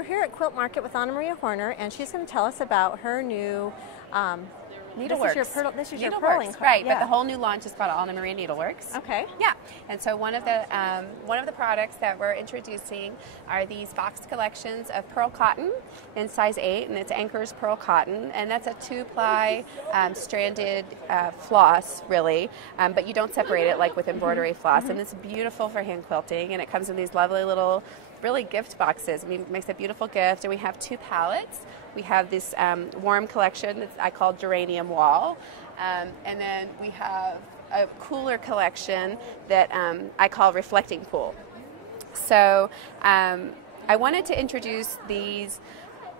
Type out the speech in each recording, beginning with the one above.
We're here at Quilt Market with Anna Maria Horner, and she's going to tell us about her new Needleworks. This is your purling card. Right, yeah. but the whole new launch is called Anna Maria Needleworks. Okay. Yeah, and so one of the products that we're introducing are these box collections of pearl cotton in size 8, and it's Anchor's pearl cotton, and that's a 2-ply stranded floss, really, but you don't separate it like with embroidery floss, and it's beautiful for hand quilting, and it comes in these lovely little really gift boxes. I mean, it makes a beautiful gift, and we have 2 palettes. We have this warm collection that I call Geranium Wall, and then we have a cooler collection that I call Reflecting Pool. So I wanted to introduce these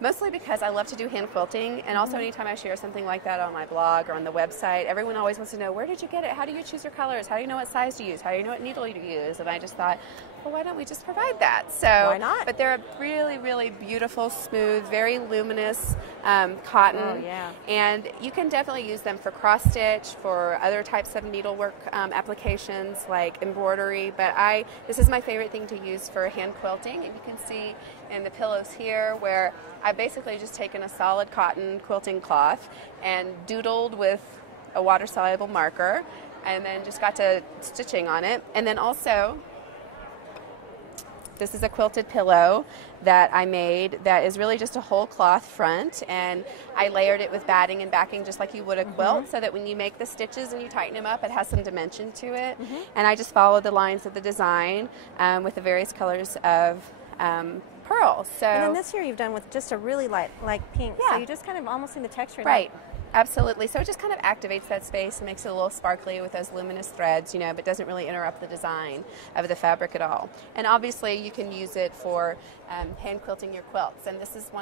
mostly because I love to do hand quilting, and also anytime I share something like that on my blog or on the website, everyone always wants to know, where did you get it? How do you choose your colors? How do you know what size to use? How do you know what needle to use? And I just thought, well, why don't we just provide that? So why not? But they're a really, really beautiful, smooth, very luminous cotton. Oh, yeah. And you can definitely use them for cross stitch, for other types of needlework applications like embroidery. But this is my favorite thing to use for hand quilting. And you can see in the pillows here where I've basically just taken a solid cotton quilting cloth and doodled with a water-soluble marker, and then just got to stitching on it. And then also, this is a quilted pillow that I made that is really just a whole cloth front, and I layered it with batting and backing just like you would a quilt, so that when you make the stitches and you tighten them up, it has some dimension to it. And I just followed the lines of the design with the various colors of pearl. So, and then this year you've done with just a really light, like pink. Yeah. So you just kind of almost see the texture. Right. Absolutely. So it just kind of activates that space and makes it a little sparkly with those luminous threads, you know, but doesn't really interrupt the design of the fabric at all. And obviously you can use it for hand quilting your quilts. And this is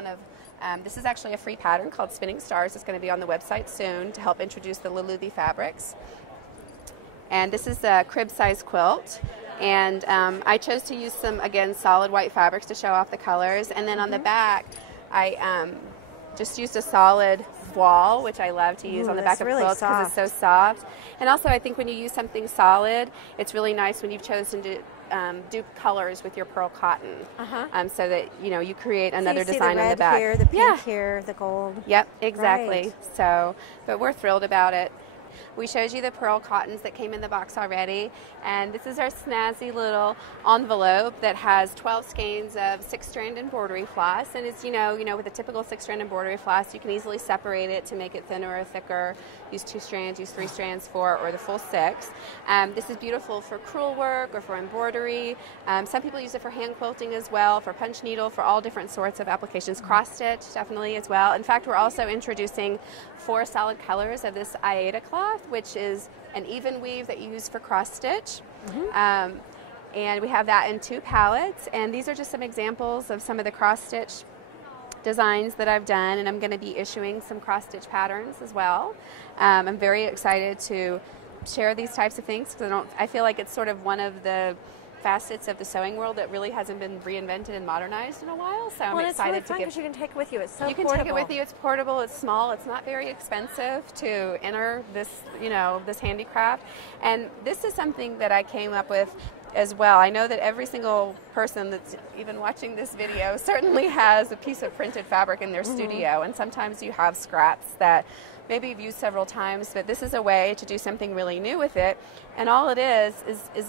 this is actually a free pattern called Spinning Stars. It's going to be on the website soon to help introduce the Loulouthi fabrics. And this is a crib size quilt. And I chose to use some, again, solid white fabrics to show off the colors. And then on the back, I just used a solid voile, which I love to use on the back of quilts because it's so soft. And also, I think when you use something solid, it's really nice when you've chosen to do colors with your pearl cotton, so that you create another design on the back. Here, the pink here, the gold. Yep, exactly. Right. So, but we're thrilled about it. We showed you the pearl cottons that came in the box already, and this is our snazzy little envelope that has 12 skeins of 6-strand embroidery floss. And it's with a typical 6-strand embroidery floss, you can easily separate it to make it thinner or thicker. Use 2 strands, use 3 strands, 4, or the full 6. This is beautiful for crewel work or for embroidery. Some people use it for hand quilting as well, for punch needle, for all different sorts of applications. Cross stitch definitely as well. In fact, we're also introducing 4 solid colors of this Aida Cloth, which is an even weave that you use for cross stitch. And we have that in 2 palettes, and these are just some examples of some of the cross stitch designs that I've done, and I'm going to be issuing some cross stitch patterns as well. I'm very excited to share these types of things because I feel like it's sort of one of the facets of the sewing world that really hasn't been reinvented and modernized in a while. So I'm excited to give. You can take it with you. It's so You can portable. take it with you. It's portable. It's small. It's not very expensive to enter this, this handicraft. And this is something that I came up with as well. I know that every single person that's even watching this video certainly has a piece of printed fabric in their studio, and sometimes you have scraps that maybe you've used several times, but this is a way to do something really new with it. And all it is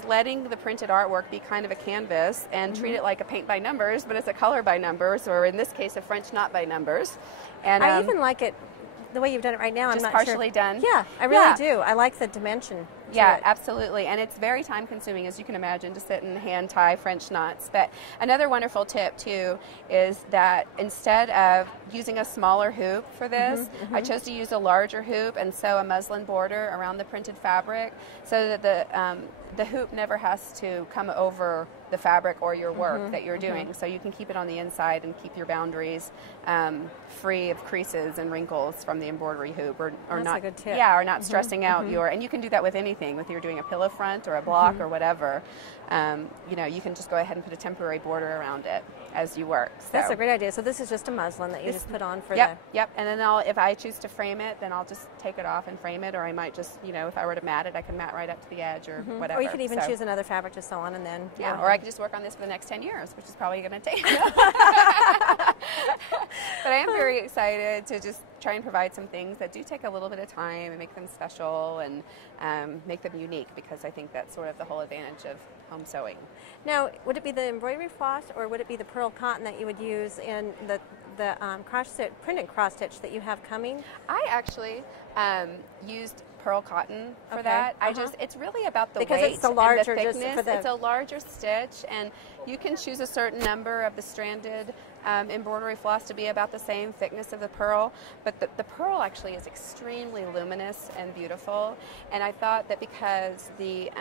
letting the printed artwork be kind of a canvas and treat it like a paint by numbers, but it's a color by numbers, or in this case, a French knot by numbers. And I even like it the way you've done it right now. Just I'm not partially done. Yeah, I really do. I like the dimension. Yeah, absolutely. And it's very time consuming, as you can imagine, to sit and hand tie French knots. But another wonderful tip too is that instead of using a smaller hoop for this, I chose to use a larger hoop and sew a muslin border around the printed fabric so that the hoop never has to come over the fabric or your work that you're doing. So you can keep it on the inside and keep your boundaries free of creases and wrinkles from the embroidery hoop, or That's not. a good tip. Yeah, or not stressing out your. And you can do that with anything, whether you're doing a pillow front or a block or whatever. You can just go ahead and put a temporary border around it as you work. So. That's a great idea. So this is just a muslin that you just put on for Yep. And then if I choose to frame it, then I'll just take it off and frame it, or I might just, if I were to mat it, I can mat right up to the edge or whatever. Or you could even choose another fabric to sew on and then. Yeah, or I could just work on this for the next 10 years, which is probably going to take. But I am very excited to just try and provide some things that do take a little bit of time and make them special and make them unique, because I think that's sort of the whole advantage of home sewing. Now, would it be the embroidery floss, or would it be the pearl cotton that you would use in the printed cross stitch that you have coming? I actually used pearl cotton for that. It's really about the because weight it's the larger, and the thickness. just for the... It's a larger stitch, and you can choose a certain number of the stranded embroidery floss to be about the same thickness of the pearl, but the pearl actually is extremely luminous and beautiful, and I thought that because the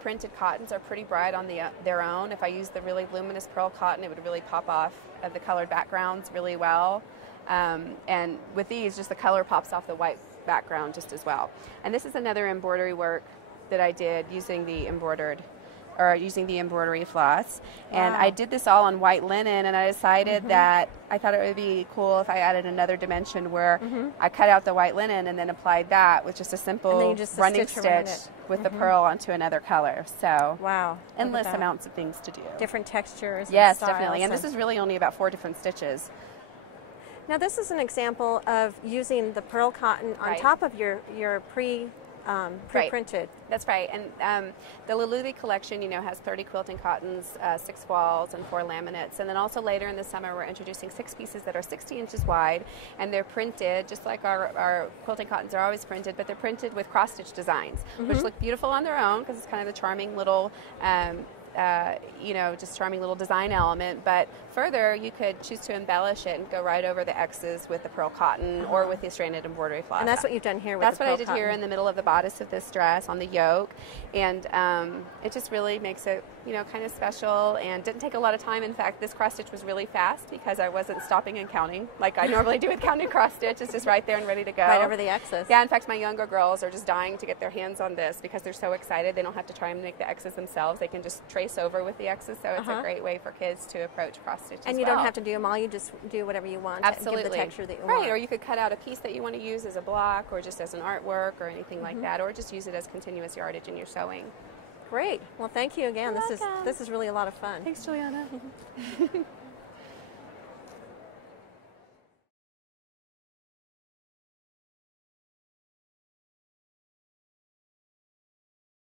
printed cottons are pretty bright on their own, if I used the really luminous pearl cotton, it would really pop off of the colored backgrounds really well, and with these, just the color pops off the white background just as well. And this is another embroidery work that I did using the embroidery floss. Wow. And I did this all on white linen, and I decided that I thought it would be cool if I added another dimension where I cut out the white linen and then applied that with just a simple running stitch with the pearl onto another color. So wow, endless amounts of things to do. Different textures. Yes, definitely. And this is really only about 4 different stitches. Now this is an example of using the pearl cotton on top of your pre-printed. That's right. And the Loulouthi collection, has 30 quilting cottons, 6 walls, and 4 laminates. And then also later in the summer, we're introducing 6 pieces that are 60 inches wide, and they're printed just like our quilting cottons are always printed, but they're printed with cross-stitch designs, which look beautiful on their own because it's kind of the charming little just charming little design element, but further you could choose to embellish it and go right over the X's with the pearl cotton or with the stranded embroidery floss. And that's what you've done here with That's the what pearl I did cotton. here in the middle of the bodice of this dress on the yoke, and it just really makes it kind of special, and didn't take a lot of time. In fact, this cross stitch was really fast because I wasn't stopping and counting like I normally do with counted cross stitch. It's just right there and ready to go. Right over the X's. Yeah, in fact, my younger girls are just dying to get their hands on this because they're so excited. They don't have to try and make the X's themselves. They can just trace over with the X's, so it's a great way for kids to approach cross stitch and you don't have to do them all, you just do whatever you want. Absolutely. To give the texture that you want. want. Or you could cut out a piece that you want to use as a block or just as an artwork or anything like that, or just use it as continuous yardage in your sewing. Great. Well, thank you again. You're this welcome. is really a lot of fun. Thanks, Juliana.